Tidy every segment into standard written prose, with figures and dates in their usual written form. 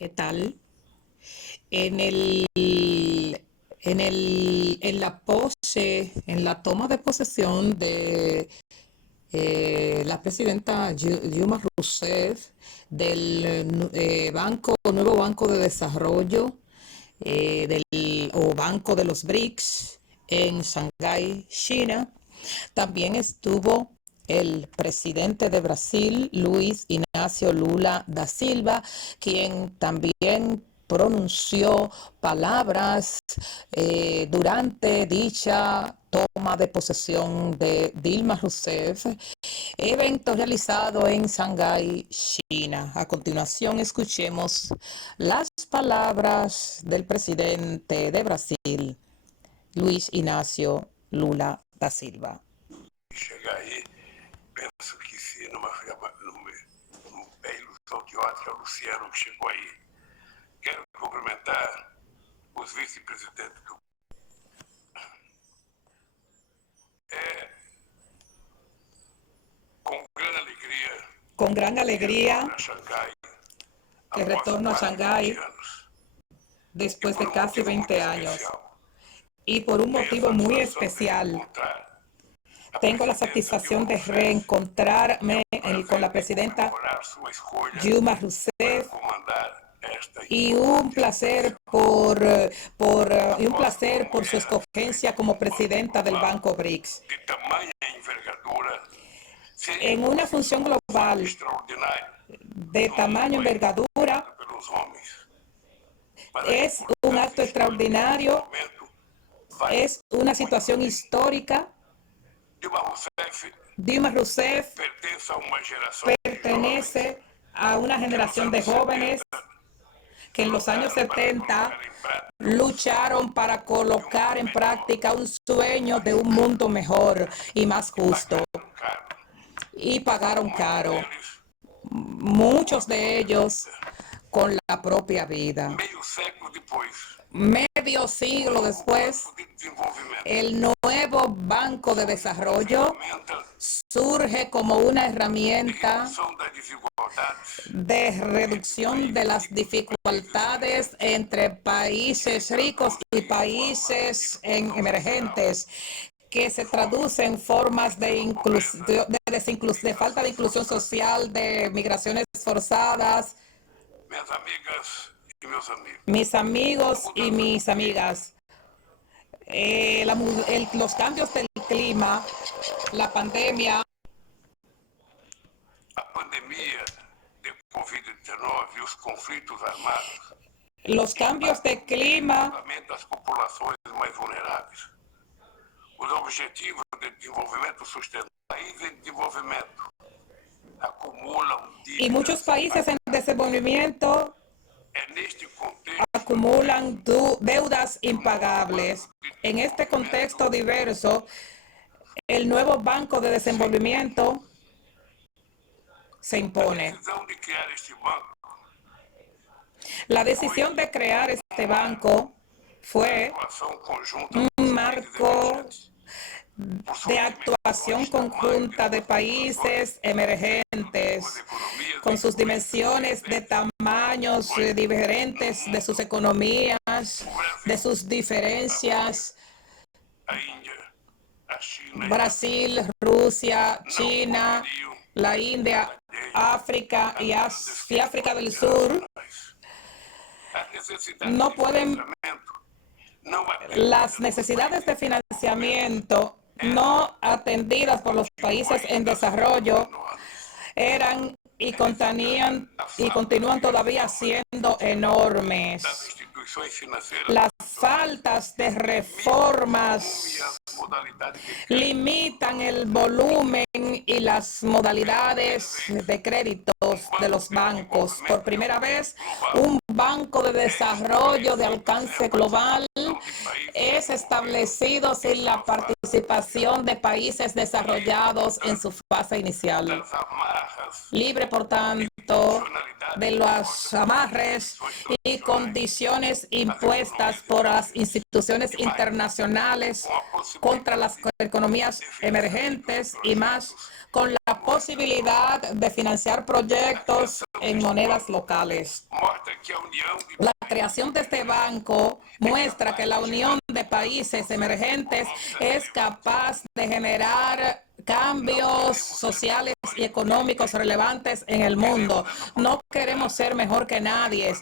¿Qué tal? En el, en la toma de posesión de la presidenta Dilma Rousseff del nuevo Banco de Desarrollo o Banco de los BRICS en Shanghái, China. También estuvo el presidente de Brasil, Luis Ignacio Lula da Silva, quien también pronunció palabras durante dicha toma de posesión de Dilma Rousseff, evento realizado en Shanghái, China. A continuación, escuchemos las palabras del presidente de Brasil, Luis Ignacio Lula da Silva. Chegar aí, penso que se numa ilusão de ótica, Luciano que chegou aí. Quero cumprimentar os vice-presidentes do con gran alegría que retorno a Shanghái después de casi 20 años. Y por un motivo muy especial, tengo la satisfacción de reencontrarme con la presidenta Dilma Rousseff y un placer por su escogencia como presidenta del Banco BRICS. En una función global de tamaño envergadura, es un acto extraordinario, es una situación histórica. Dilma Rousseff pertenece a una generación de jóvenes que en los años 70 lucharon para colocar en práctica un sueño de un mundo mejor y más justo. Y pagaron caro. Muchos de ellos con la propia vida. Medio siglo después, el nuevo Banco de Desarrollo surge como una herramienta de reducción de las dificultades entre países ricos y países emergentes, que se traduce en formas de falta de inclusión social, de migraciones forzadas. Mis amigos y mis amigas, los cambios del clima, la pandemia, de Covid-19 y los conflictos armados, los cambios de clima, las poblaciones más vulnerables. Los objetivos de desarrollo sustentable acumulan y muchos países en desenvolvimiento acumulan deudas impagables. En este contexto diverso, el nuevo Banco de Desenvolvimiento se impone. La decisión de crear este banco fue un marco de actuación conjunta de países emergentes con sus dimensiones de tamaños diferentes, de sus economías, de sus diferencias. Brasil, Rusia, China, la India, África y África del Sur no pueden. Las necesidades de financiamiento no atendidas por los países en desarrollo eran y continúan todavía siendo enormes. Las faltas de reformas limitan el volumen y las modalidades de créditos de los bancos. Por primera vez, un banco de desarrollo de alcance global es establecido sin la participación de países desarrollados en su fase inicial. Libre, por tanto, de los amarres y condiciones impuestas por las instituciones internacionales contra las economías emergentes y más, con la posibilidad de financiar proyectos en monedas locales. La creación de este banco muestra que la unión de países emergentes es capaz de generar cambios sociales y económicos relevantes en el mundo. No queremos ser mejor que nadie,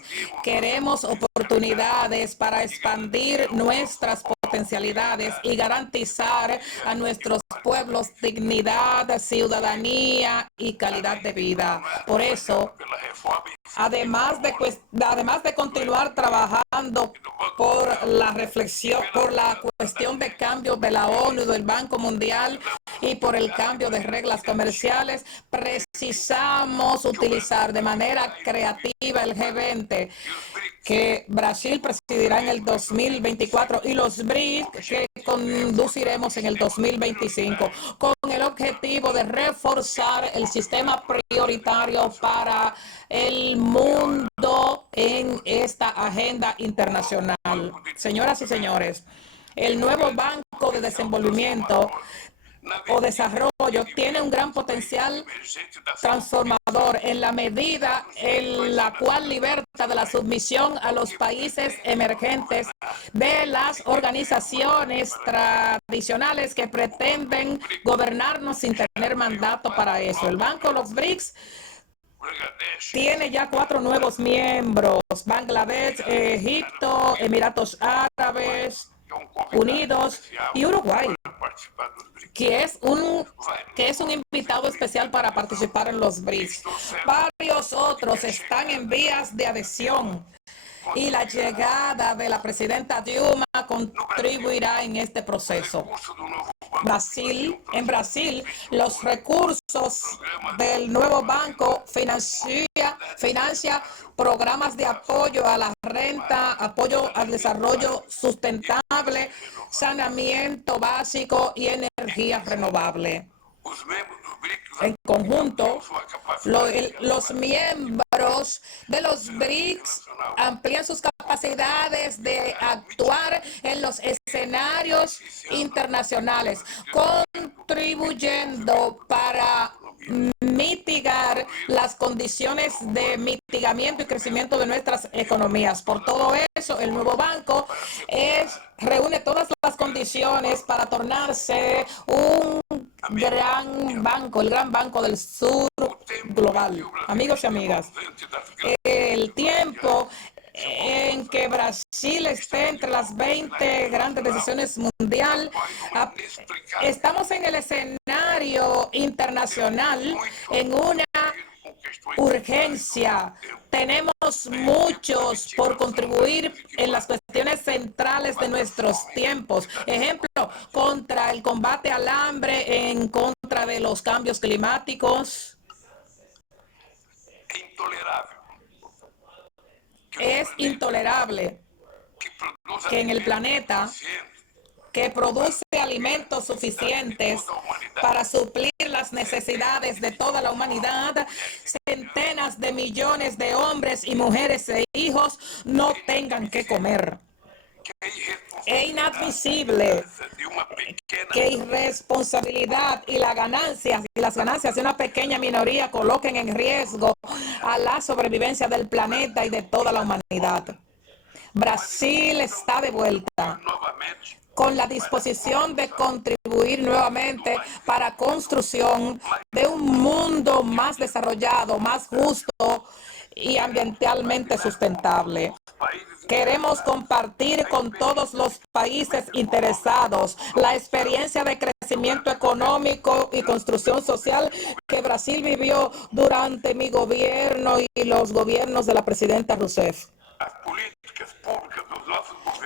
queremos oportunidades para expandir nuestras potencialidades y garantizar a nuestros pueblos dignidad, ciudadanía y calidad de vida. Por eso, además de continuar trabajando por la reflexión, por la cuestión de cambio de la ONU y del Banco Mundial y por el cambio de reglas comerciales, precisamos utilizar de manera creativa el G20 que Brasil presidirá en el 2024 y los BRICS que conduciremos en el 2025 con el objetivo de reforzar el sistema prioritario para el mundo en esta agenda internacional. Señoras y señores, el nuevo Banco de Desenvolvimiento o Desarrollo tiene un gran potencial transformador en la medida en la cual liberta de la sumisión a los países emergentes de las organizaciones tradicionales que pretenden gobernarnos sin tener mandato para eso. El Banco de los BRICS tiene ya 4 nuevos miembros: Bangladesh, Egipto, Emiratos Árabes Unidos y Uruguay, que es un invitado especial para participar en los BRICS. Varios otros están en vías de adhesión y la llegada de la presidenta Dilma contribuirá en este proceso. En Brasil, los recursos del nuevo banco financia programas de apoyo a la renta, apoyo al desarrollo sustentable, saneamiento básico y energía renovable. En conjunto, los miembros de los BRICS amplían sus capacidades de actuar en los escenarios internacionales, contribuyendo para mitigar las condiciones de mitigamiento y crecimiento de nuestras economías. Por todo eso, el nuevo banco reúne todas las condiciones para tornarse un gran banco, el gran banco del sur global. Amigos y amigas, el tiempo en que Brasil esté entre las 20 grandes decisiones mundial, estamos en el escenario internacional en una urgencia. Tenemos muchos por contribuir en las cuestiones centrales de nuestros tiempos. Ejemplo, contra el combate al hambre, en contra de los cambios climáticos. Es intolerable que en el planeta que produce alimentos suficientes para suplir las necesidades de toda la humanidad, centenas de millones de hombres y mujeres e hijos no tengan que comer. Es inadmisible que irresponsabilidad y las ganancias de una pequeña minoría coloquen en riesgo a la sobrevivencia del planeta y de toda la humanidad. Brasil está de vuelta con la disposición de contribuir nuevamente para la construcción de un mundo más desarrollado, más justo y ambientalmente sustentable. Queremos compartir con todos los países interesados la experiencia de crecimiento económico y construcción social que Brasil vivió durante mi gobierno y los gobiernos de la presidenta Rousseff.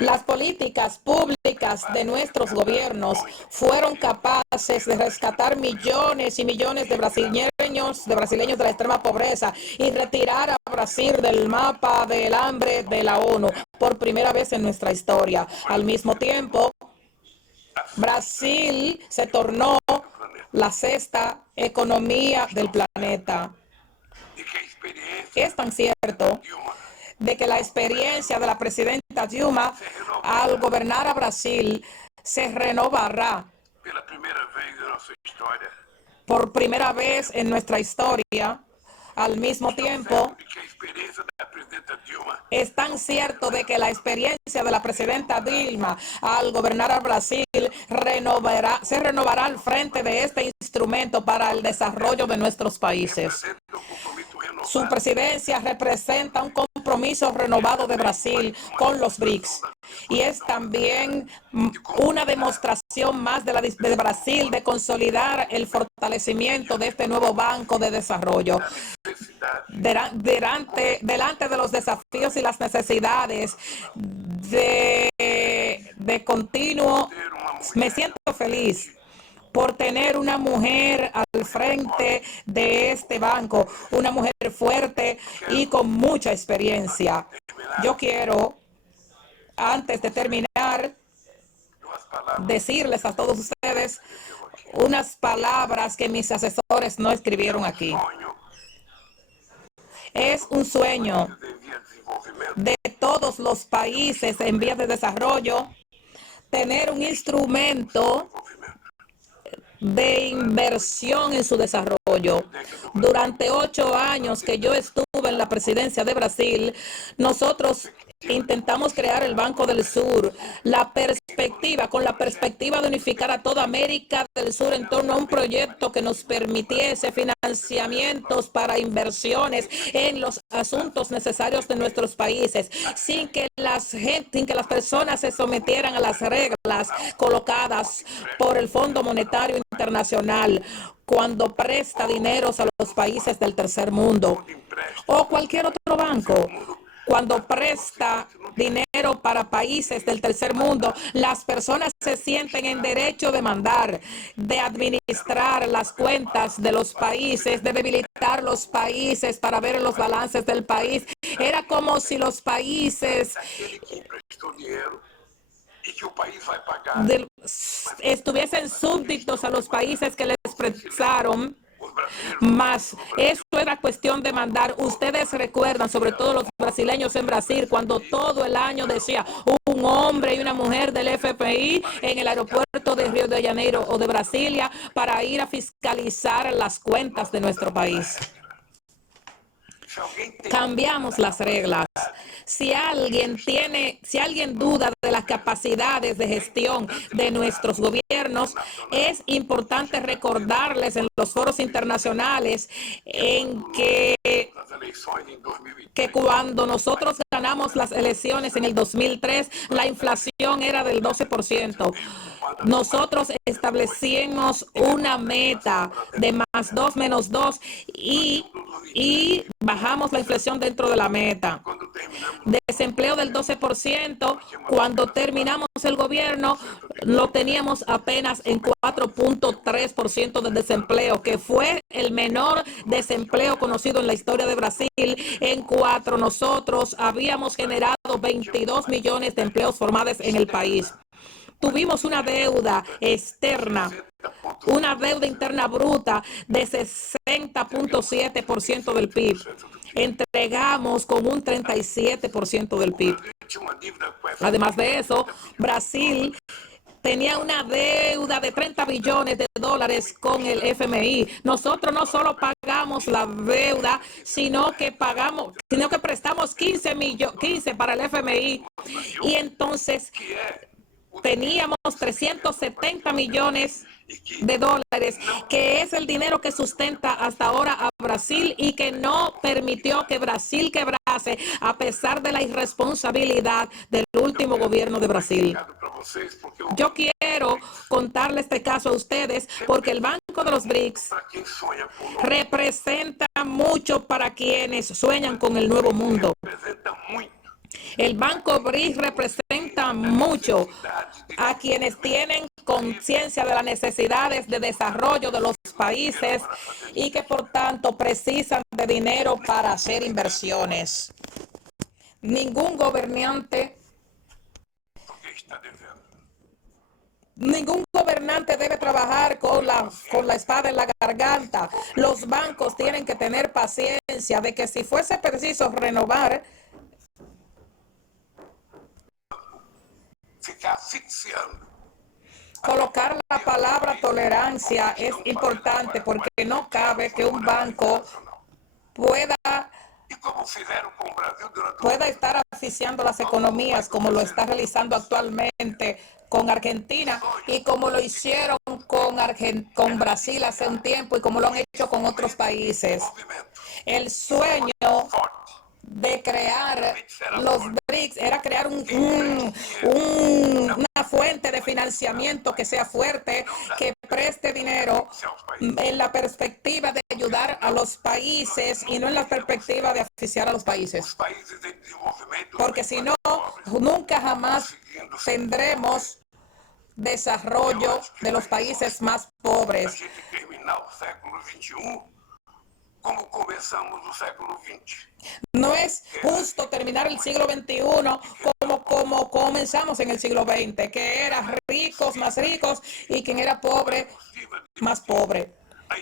Las políticas públicas de nuestros gobiernos fueron capaces de rescatar millones y millones de brasileños de la extrema pobreza y retirar a Brasil del mapa del hambre de la ONU por primera vez en nuestra historia. Al mismo tiempo, Brasil se tornó la sexta economía del planeta. Es tan cierto de que la experiencia de la presidenta Dilma al gobernar a Brasil se renovará por primera vez en nuestra historia. Al mismo tiempo, de que a experiência da presidenta Dilma es tan cierto de que la experiencia de la presidenta Dilma al gobernar a Brasil se renovará al frente de este instrumento para el desarrollo de nuestros países. representa um compromisso Su renovado presidencia representa un compromiso renovado de Brasil con los BRICS y es también una demostración más de Brasil de consolidar el fortalecimiento de este nuevo banco de desarrollo. da necessidade Delante de los desafíos y las necesidades de continuo, ter uma me mulher siento feliz por tener una mujer al frente de este banco, una mujer fuerte y con mucha experiencia. Yo quiero, antes de terminar, duas palavras decirles a todos ustedes escreveu aqui. unas palabras que mis asesores no escribieron aquí. Sonho Es un sueño de via de desenvolvimento de todos los países en vías de desarrollo tener un instrumento de inversión en su desarrollo. Durante 8 años que yo estuve en la presidencia de Brasil, nosotros intentamos crear el Banco del Sur, con la perspectiva de unificar a toda América del Sur en torno a un proyecto que nos permitiese financiamientos para inversiones en los asuntos necesarios de nuestros países, sin que las personas se sometieran a las reglas colocadas por el Fondo Monetario Internacional cuando presta dineros a los países del tercer mundo o cualquier otro banco. Cuando presta dinero para países del tercer mundo, las personas se sienten en derecho de mandar, de administrar las cuentas de los países, de debilitar los países para ver los balances del país. Era como si los países aquele que emprestou dinheiro e que o país vai pagar estuviesen súbditos a los países que les prestaron. os brasileiros. Más, eso era cuestión de mandar. Ustedes recuerdan, sobre todo los brasileños en Brasil, cuando todo el año decía un hombre y una mujer del FPI en el aeropuerto de Río de Janeiro o de Brasilia para ir a fiscalizar las cuentas de nuestro país. Se alguém tem Cambiamos las reglas. Si alguien duda de las capacidades de gestión de nuestros gobiernos, es importante recordarles en los foros internacionales en que nas eleições em 2003, cuando nosotros ganamos las elecciones en el 2003, la inflación era del 12%. Nosotros establecimos una meta de +2, -2 y bajamos la inflación dentro de la meta. quando terminamos Desempleo del 12%, cuando terminamos el gobierno lo teníamos apenas en 4.3% de desempleo, que fue el menor desempleo conocido en la historia de Brasil. En 4 nosotros habíamos generado 22 millones de empleos formales en el país. Tuvimos una deuda externa, una deuda interna bruta de 60.7% del PIB. Entregamos con un 37% del PIB. tinha uma dívida com essa Además de eso, Brasil tenía una deuda de 30 billones de dólares con el FMI. Nosotros no solo pagamos la deuda, sino que prestamos 15 para el FMI. Y entonces teníamos 370 millones de dólares, que es el dinero que sustenta hasta ahora a Brasil y que no permitió que Brasil quebrase a pesar de la irresponsabilidad del último gobierno de Brasil. para vocês, porque o Yo quiero contarle este caso a ustedes porque el Banco de los BRICS para quem sonha com o novo, representa mucho para quienes sueñan con el nuevo mundo. representa muito El Banco BRICS representa mucho a quienes tienen conciencia de las necesidades de desarrollo de los países y que por tanto precisan de dinero para hacer inversiones. Ningún gobernante porque está devendo. Ningún gobernante debe trabajar con la espada en la garganta. Los bancos tienen que tener paciencia de que si fuese preciso renovar, Ficar asfixiando Colocar la palabra tolerancia es importante porque no cabe que un banco pueda E como fizeram com o Brasil durante pueda estar asfixiando las economías como lo está realizando actualmente con Argentina y como lo hicieron con Brasil hace un tiempo y como lo han hecho con otros países. movimento El sueño forte. de crear los BRICS era crear una fuente de financiamiento que sea fuerte, que preste dinero en la perspectiva de ayudar a los países y no en la perspectiva de asfixiar a los países. Os países em desenvolvimento, Porque si no, nunca jamás tendremos desarrollo de los países más a pobres. gente terminar o século XXI como começamos o século XX. No es justo terminar el siglo XXI como comenzamos en el siglo XX, que era ricos más ricos y quien era pobre más pobre.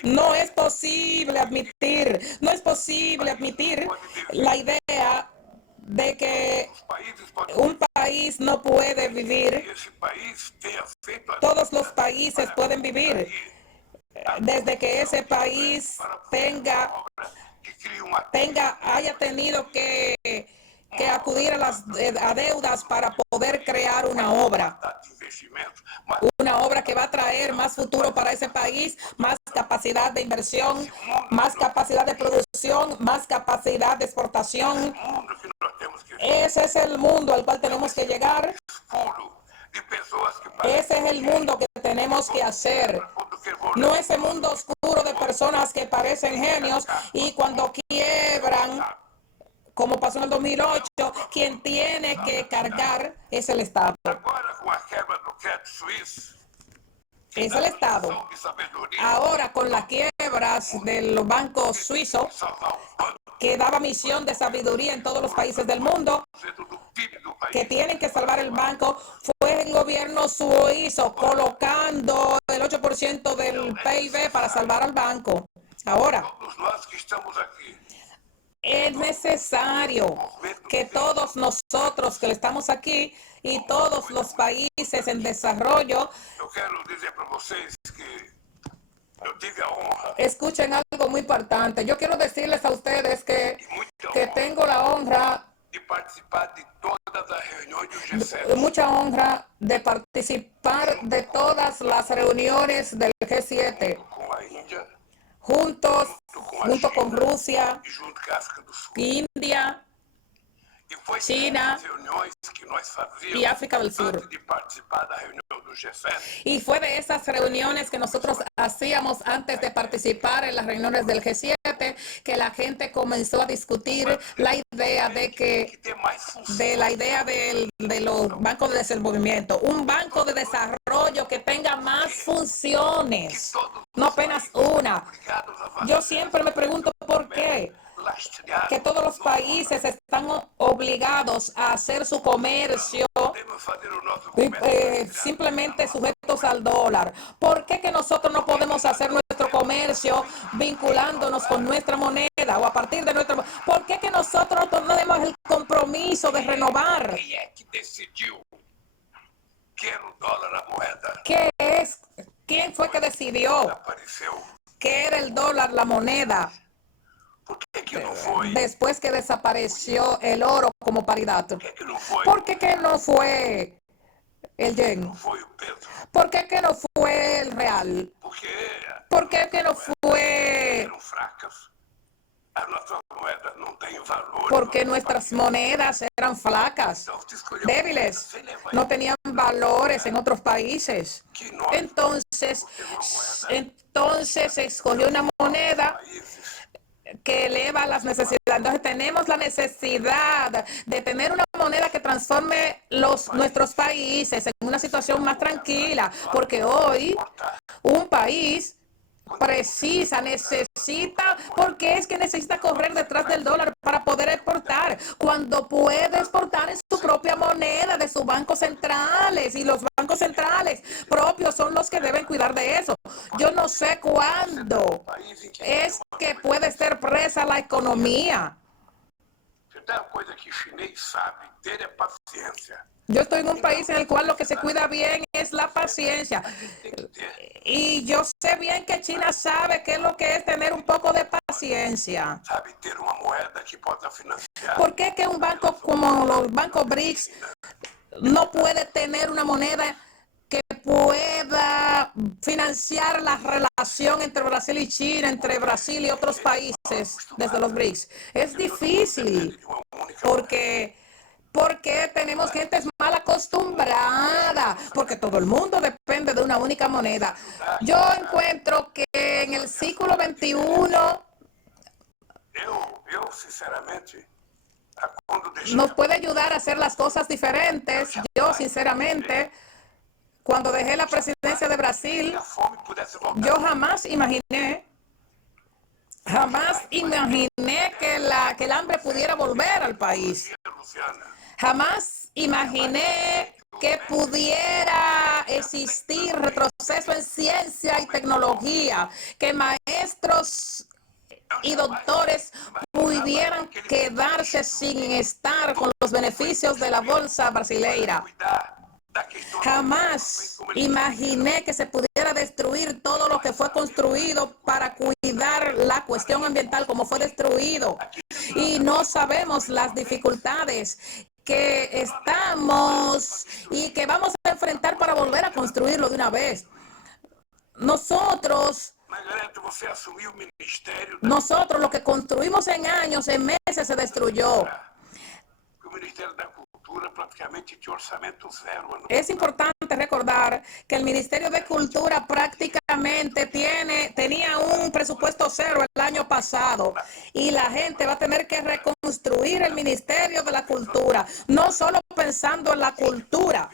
No es posible admitir la idea de que Os países podem un país no puede vivir, esse país tenha feito a todos los países pueden vivir desde que ese país que cria uma haya tenido que acudir a deudas para poder crear una obra de investimento, que va a traer más futuro para ese país, más capacidad de inversión, más capacidad de producción, más capacidad de exportación. mundo que nós temos que Ese es el mundo al cual tenemos que llegar. escuro de pessoas que Ese es el mundo que tenemos que hacer. No ese mundo oscuro de personas que parecen genios y cuando quiebran, como pasó en el 2008, quien tiene que cargar es el Estado. agora com a quebra do Credit Suisse, Es el Estado. de sabedoria, Ahora, con las quiebras de los bancos suizos, salvar o banco que daba misión de sabiduría en todos los países del mundo, dentro do PIB do país. que tienen que salvar el banco, fue el gobierno suizo colocando el 8% del PIB para salvar al banco. Ahora, Todos nós que estamos aqui, es necesario que todos nosotros que estamos aquí y todos los países en desarrollo eu quero dizer para vocês que eu tive a honra escuchen algo muy importante. Yo quiero decirles a ustedes e muita que honra tengo la honra, de participar de todas as reuniões do G7. mucha honra de participar de todas las reuniones del G7, Com a Índia junto con Rusia, e junto com a África do Sul. India E foi China nessas reuniões que nós y fazíamos África del Sur. antes de participar da reunião do G7. Y fue de esas reuniones que nosotros hacíamos antes de participar en las reuniones del G7 que la gente comenzó a discutir la idea de Que tem mais função. la idea de los bancos de desenvolvimiento, un banco de desarrollo que tenga más funciones, no apenas una. Obrigados a fazer Yo siempre me pregunto por qué lastrear. que todos los países están obligados a hacer su comercio Podemos fazer o nosso comércio lastreado. simplemente sujetos al dólar. ¿Por qué que nosotros no podemos hacer nuestro comercio vinculándonos con nuestra moneda o a partir de nuestra? ¿Por qué que nosotros no tenemos el compromiso de renovar? Quem é que decidiu que era o dólar a moeda? ¿Quién fue que decidió Apareceu. que era el dólar la moneda Por que não foi? después que desapareció el oro como paridad? Por que não foi? ¿Por qué que no fue el yen? Não foi o peso. ¿Por qué que no fue el real? Porque ¿Por qué que no fue? eram fracas. A nossa moeda não tem valor. Porque nuestras monedas eran flacas, Então, se escolheu débiles, sem levar no tenían valores en otros países. que nós Entonces se escogió una moneda países que eleva las necesidades. Entonces tenemos la necesidad de tener una moneda que transforme nuestros países en una situación más tranquila, porque hoy un país necesita, porque es que necesita correr detrás del dólar para poder exportar, cuando puede exportar en su propia moneda de sus bancos centrales, y los bancos centrales propios son los que deben cuidar de eso. Yo no sé cuándo país em que es que puede ser presa la economía. muita coisa que o chinês sabe ter é paciência. Yo estoy en un país en el cual lo que se cuida bien es la paciencia. Tem que ter, Y yo sé bien que China sabe qué es lo que es tener un poco de paciencia. sabe, ter uma moeda que possa financiar. ¿Por qué que un banco como los bancos BRICS no puede tener una moneda que pueda financiar la relación entre Brasil y China, entre Brasil y otros países desde los BRICS? Es difícil porque tenemos gente mal acostumbrada, porque todo el mundo depende de una única moneda. Yo encuentro que en el siglo XXI Eu sinceramente, quando deixei nos puede ayudar a hacer las cosas diferentes. Yo, sinceramente, cuando dejé la presidencia de Brasil, a fome pudesse voltar. yo jamás imaginé que el hambre pudiera volver al país. Luciana, Jamás imaginé que pudiera existir retroceso en ciencia y tecnología, que maestros y doctores pudieran quedarse sin estar con los beneficios de la bolsa brasileira. cuidar da questão Jamás imaginé que se pudiera destruir todo lo que fue construido para cuidar la cuestión ambiental como fue destruido. Y no sabemos las dificultades que estamos y que vamos a enfrentar para volver a construirlo de una vez. Margarete, você assumiu o Ministério Nosotros lo que construimos en años, en meses se destruyó. o Ministério da Cultura praticamente tinha orçamento zero. Es importante recordar que el Ministerio de Cultura prácticamente tenía un presupuesto cero el año pasado y la gente va a tener que reconstruir el Ministerio de la Cultura, no solo pensando en la cultura,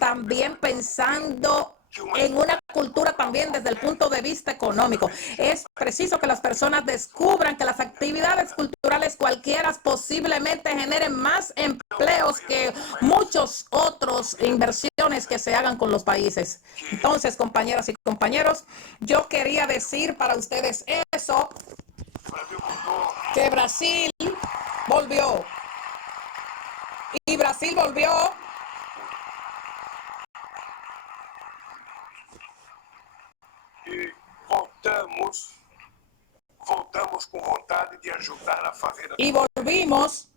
también pensando en una cultura también desde el punto de vista económico. Es preciso que las personas descubran que las actividades culturales cualquiera posiblemente generen más empleos que muchos otros inversiones que se hagan con los países. Entonces, compañeras y compañeros, yo quería decir para ustedes eso, que Brasil volvió. Y Brasil volvió E voltamos com vontade de ajudar a fazer y volvimos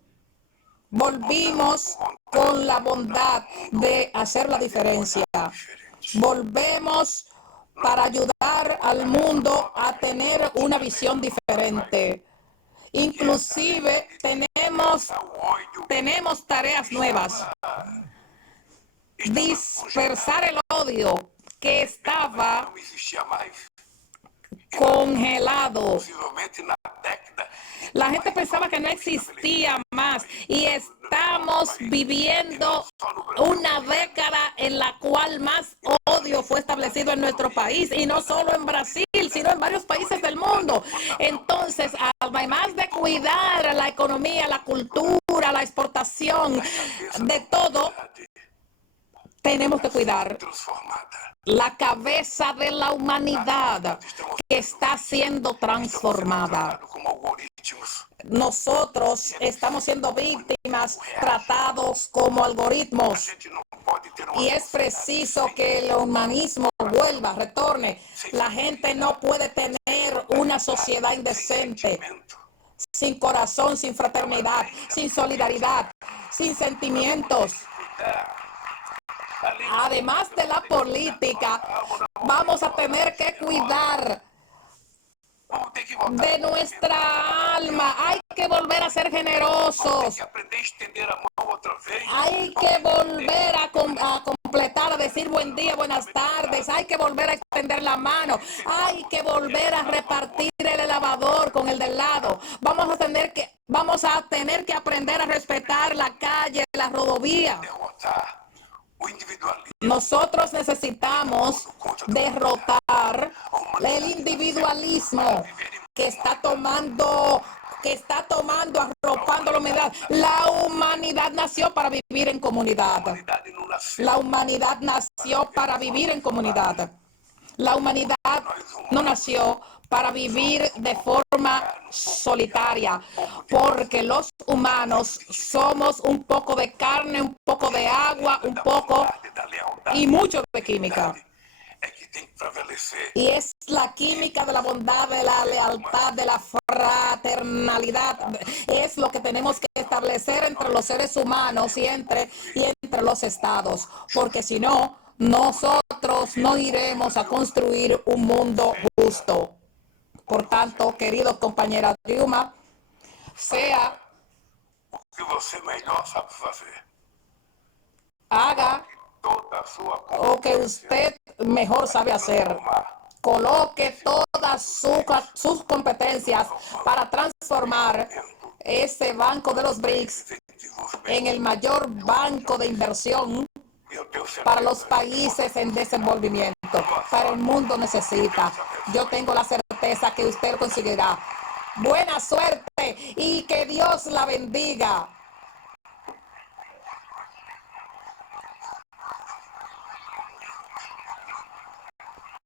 con la bondad de hacer la diferencia. Volvemos para ayudar al mundo a tener una visión diferente. Inclusive tenemos tareas nuevas. Dispersar el odio que estaba não existia mais, congelado. possivelmente na década. La gente pensaba que no existía más y estamos viviendo una década en la cual más odio fue establecido en nuestro país y no solo en Brasil, sino en varios países del mundo. Entonces, además de cuidar la economía, la cultura, la exportación, de todo, tenemos que cuidar Transformada. la cabeza de la humanidad que está siendo transformada. Como algoritmos. Nosotros estamos siendo víctimas, tratados como algoritmos. A gente não pode ter uma Y es preciso que el humanismo vuelva, retorne. La gente no puede tener una sociedad indecente, sentimento. sin corazón, sin fraternidad, sin solidaridad, sin sentimientos. Además de la política, vamos a tener que cuidar Vamos ter que voltar. de nuestra alma. Hay que volver a ser Tem generosos. que aprender a estender a mão outra vez. Hay que volver a completar, a decir buen día, buenas tardes. Hay que volver a extender la mano. Hay que volver a repartir el elevador con el del lado. Vamos a tener que aprender a respetar la calle, la rodovía. Derrotar o individualismo. Nosotros necesitamos derrotar el individualismo que está tomando, arropando la humanidad. La humanidad nació para vivir en comunidad. A humanidade não nasceu. La humanidad nació para vivir en comunidad. La humanidad no nació para vivir de forma solitaria, porque los humanos somos un poco de carne, un poco de agua, un poco y mucho de química. É que tem que prevalecer. Y es la química de la bondad, de la lealtad, de la fraternalidad. Es lo que tenemos que establecer entre los seres humanos y entre los estados. Porque si no, nosotros no iremos a construir un mundo justo. Por tanto, queridos compañeras Dilma, sea, O que você melhor sabe fazer. haga Toda a sua o que usted mejor sabe hacer. Coloque todas sus competencias para transformar ese banco de los BRICS en el mayor banco de inversión para los países en desenvolvimiento, para el mundo necesita. Yo tengo la certeza que usted lo conseguirá. Buena suerte y que Dios la bendiga.